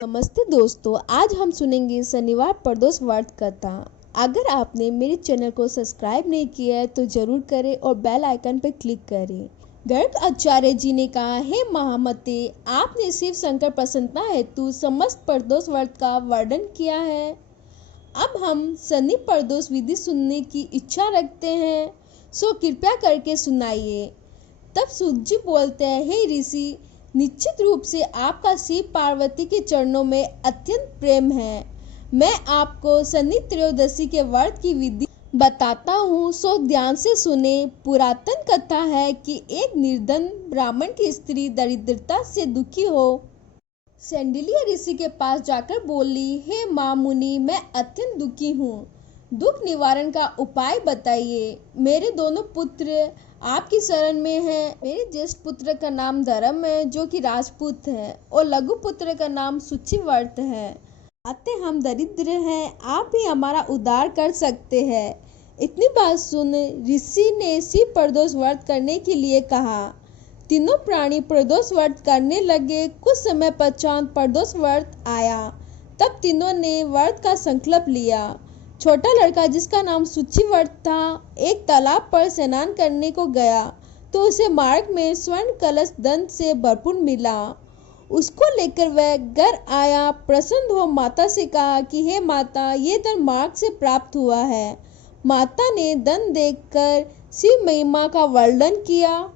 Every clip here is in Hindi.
नमस्ते दोस्तों, आज हम सुनेंगे शनिवार प्रदोष व्रत कथा। अगर आपने मेरे चैनल को सब्सक्राइब नहीं किया है तो जरूर करें और बेल आइकन पर क्लिक करें। गर्ग आचार्य जी ने कहा, हे महामते, आपने शिव शंकर प्रसन्नता हेतु समस्त प्रदोष व्रत का वर्णन किया है। अब हम शनि प्रदोष विधि सुनने की इच्छा रखते हैं, सो कृपया करके सुनाइए। तब सूत जी बोलते हैं, हे ऋषि, निश्चित रूप से आपका शिव पार्वती के चरणों में अत्यंत प्रेम है। मैं आपको शनि त्रयोदशी के व्रत की विधि बताता हूँ, सो ध्यान से सुने। पुरातन कथा है कि एक निर्धन ब्राह्मण की स्त्री दरिद्रता से दुखी हो सैंडिल्य ऋषि के पास जाकर बोली, हे माँ मुनि, मैं अत्यंत दुखी हूँ, दुख निवारण का उपाय बताइए। मेरे दोनों पुत्र आपकी शरण में हैं। मेरे ज्येष्ठ पुत्र का नाम धर्म है, जो कि राजपूत है, और लघु पुत्र का नाम सुचिव्रत है। आते हम दरिद्र हैं, आप ही हमारा उद्धार कर सकते हैं। इतनी बात सुन ऋषि ने शिव प्रदोष व्रत करने के लिए कहा। तीनों प्राणी प्रदोष व्रत करने लगे। कुछ समय पश्चात प्रदोष व्रत आया। तब तीनों ने व्रत का संकल्प लिया। छोटा लड़का, जिसका नाम सुचिव्रत था, एक तालाब पर स्नान करने को गया तो उसे मार्ग में स्वर्ण कलश दंत से भरपूर मिला। उसको लेकर वह घर आया। प्रसन्न हो माता से कहा कि हे माता, ये धन मार्ग से प्राप्त हुआ है। माता ने धन देखकर शिव महिमा का वर्णन किया।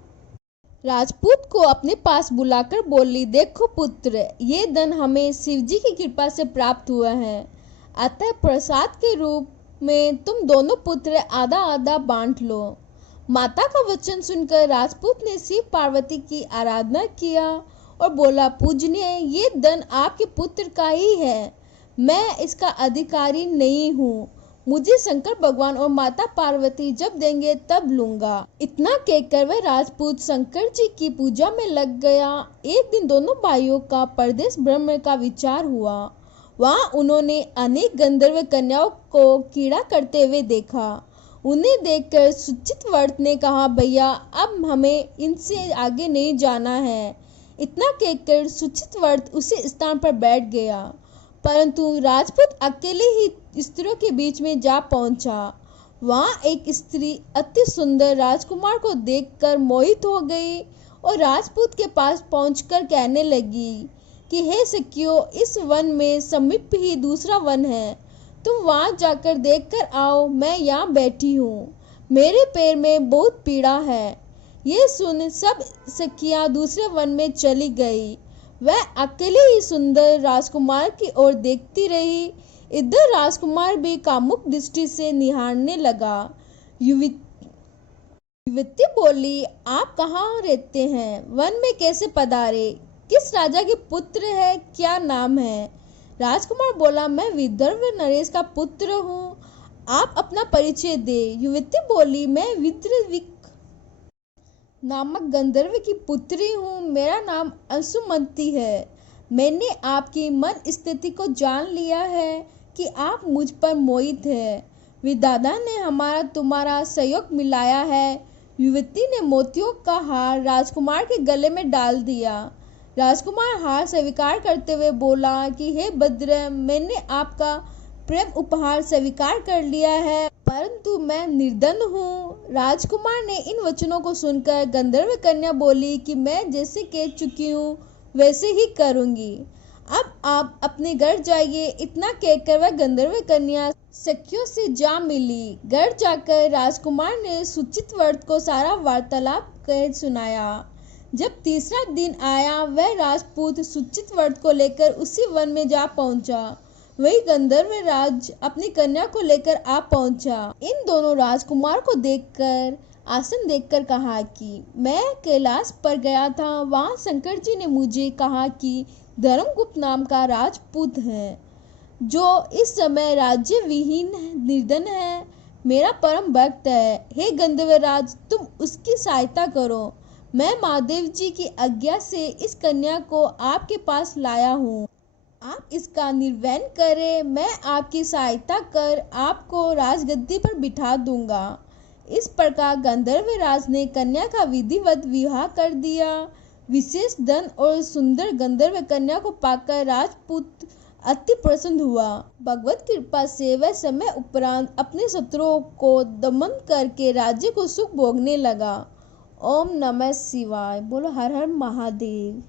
राजपूत को अपने पास बुलाकर बोली, देखो पुत्र, ये धन हमें शिवजी की कृपा से प्राप्त हुआ है, अतः प्रसाद के रूप में तुम दोनों पुत्र आधा आधा बांट लो। माता का वचन सुनकर राजपूत ने शिव पार्वती की आराधना किया और बोला, पूजनीय, ये धन आपके पुत्र का ही है, मैं इसका अधिकारी नहीं हूँ। मुझे शंकर भगवान और माता पार्वती जब देंगे तब लूंगा। इतना कहकर वह राजपूत शंकर जी की पूजा में लग गया। एक दिन दोनों भाइयों का परदेश भ्रमण का विचार हुआ। वहाँ उन्होंने अनेक गंधर्व कन्याओं को कीड़ा करते हुए देखा। उन्हें देखकर सुचिव्रत ने कहा, भैया, अब हमें इनसे आगे नहीं जाना है। इतना कहकर सुचिव्रत उसी स्थान पर बैठ गया, परंतु राजपूत अकेले ही स्त्रियों के बीच में जा पहुंचा। वहां एक स्त्री अति सुंदर राजकुमार को देखकर मोहित हो गई और राजपूत के पास पहुंचकर कहने लगी कि हे सखियों, इस वन में समीप ही दूसरा वन है, तुम वहां जाकर देखकर आओ। मैं यहाँ बैठी हूँ, मेरे पैर में बहुत पीड़ा है। ये सुन सब सखियां दूसरे वन में चली गई। वह अकेले ही सुंदर राजकुमार की ओर देखती रही। इधर राजकुमार भी कामुक दृष्टि से निहारने लगा। युवती बोली, आप कहाँ रहते हैं? वन में कैसे पधारे? किस राजा के पुत्र है? क्या नाम है? राजकुमार बोला, मैं विदर्भ नरेश का पुत्र हूँ, आप अपना परिचय दे। युवती बोली, मैं विद्रविक नामक गंधर्व की पुत्री हूँ, मेरा नाम अंशुमती है। मैंने आपकी मन स्थिति को जान लिया है कि आप मुझ पर मोहित है। विधाता ने हमारा तुम्हारा सहयोग मिलाया है। युवती ने मोतियों का हार राजकुमार के गले में डाल दिया। राजकुमार हार स्वीकार करते हुए बोला कि हे भद्र, मैंने आपका प्रेम उपहार स्वीकार कर लिया है, परंतु मैं निर्धन हूँ। राजकुमार ने इन वचनों को सुनकर गंधर्व कन्या बोली कि मैं जैसे कह चुकी हूँ वैसे ही करूँगी, अब आप अपने घर जाइए। इतना कहकर वह गंधर्व कन्या सखियों से जा मिली। घर जाकर राजकुमार ने सुचिव्रत को सारा वार्तालाप कह सुनाया। जब तीसरा दिन आया, वह राजपूत सुचिव्रत को लेकर उसी वन में जा पहुंचा। वही गंधर्व राज अपनी कन्या को लेकर आ पहुंचा। इन दोनों राजकुमार को देखकर आसन देखकर कहा कि मैं कैलाश पर गया था, वहां शंकर जी ने मुझे कहा कि धर्मगुप्त नाम का राजपूत है, जो इस समय राज्य विहीन निर्धन है, मेरा परम भक्त है। हे गंधर्वराज, तुम उसकी सहायता करो। मैं महादेव जी की आज्ञा से इस कन्या को आपके पास लाया हूँ, आप इसका निर्वहन करें। मैं आपकी सहायता कर आपको राजगद्दी पर बिठा दूंगा। इस प्रकार गंधर्वराज ने कन्या का विधिवत विवाह कर दिया। विशेष धन और सुंदर गंधर्व कन्या को पाकर राजपूत अति प्रसन्न हुआ। भगवत कृपा से वह समय उपरांत अपने शत्रुओं को दमन करके राज्य को सुख भोगने लगा। ओम नमः शिवाय। बोलो हर हर महादेव।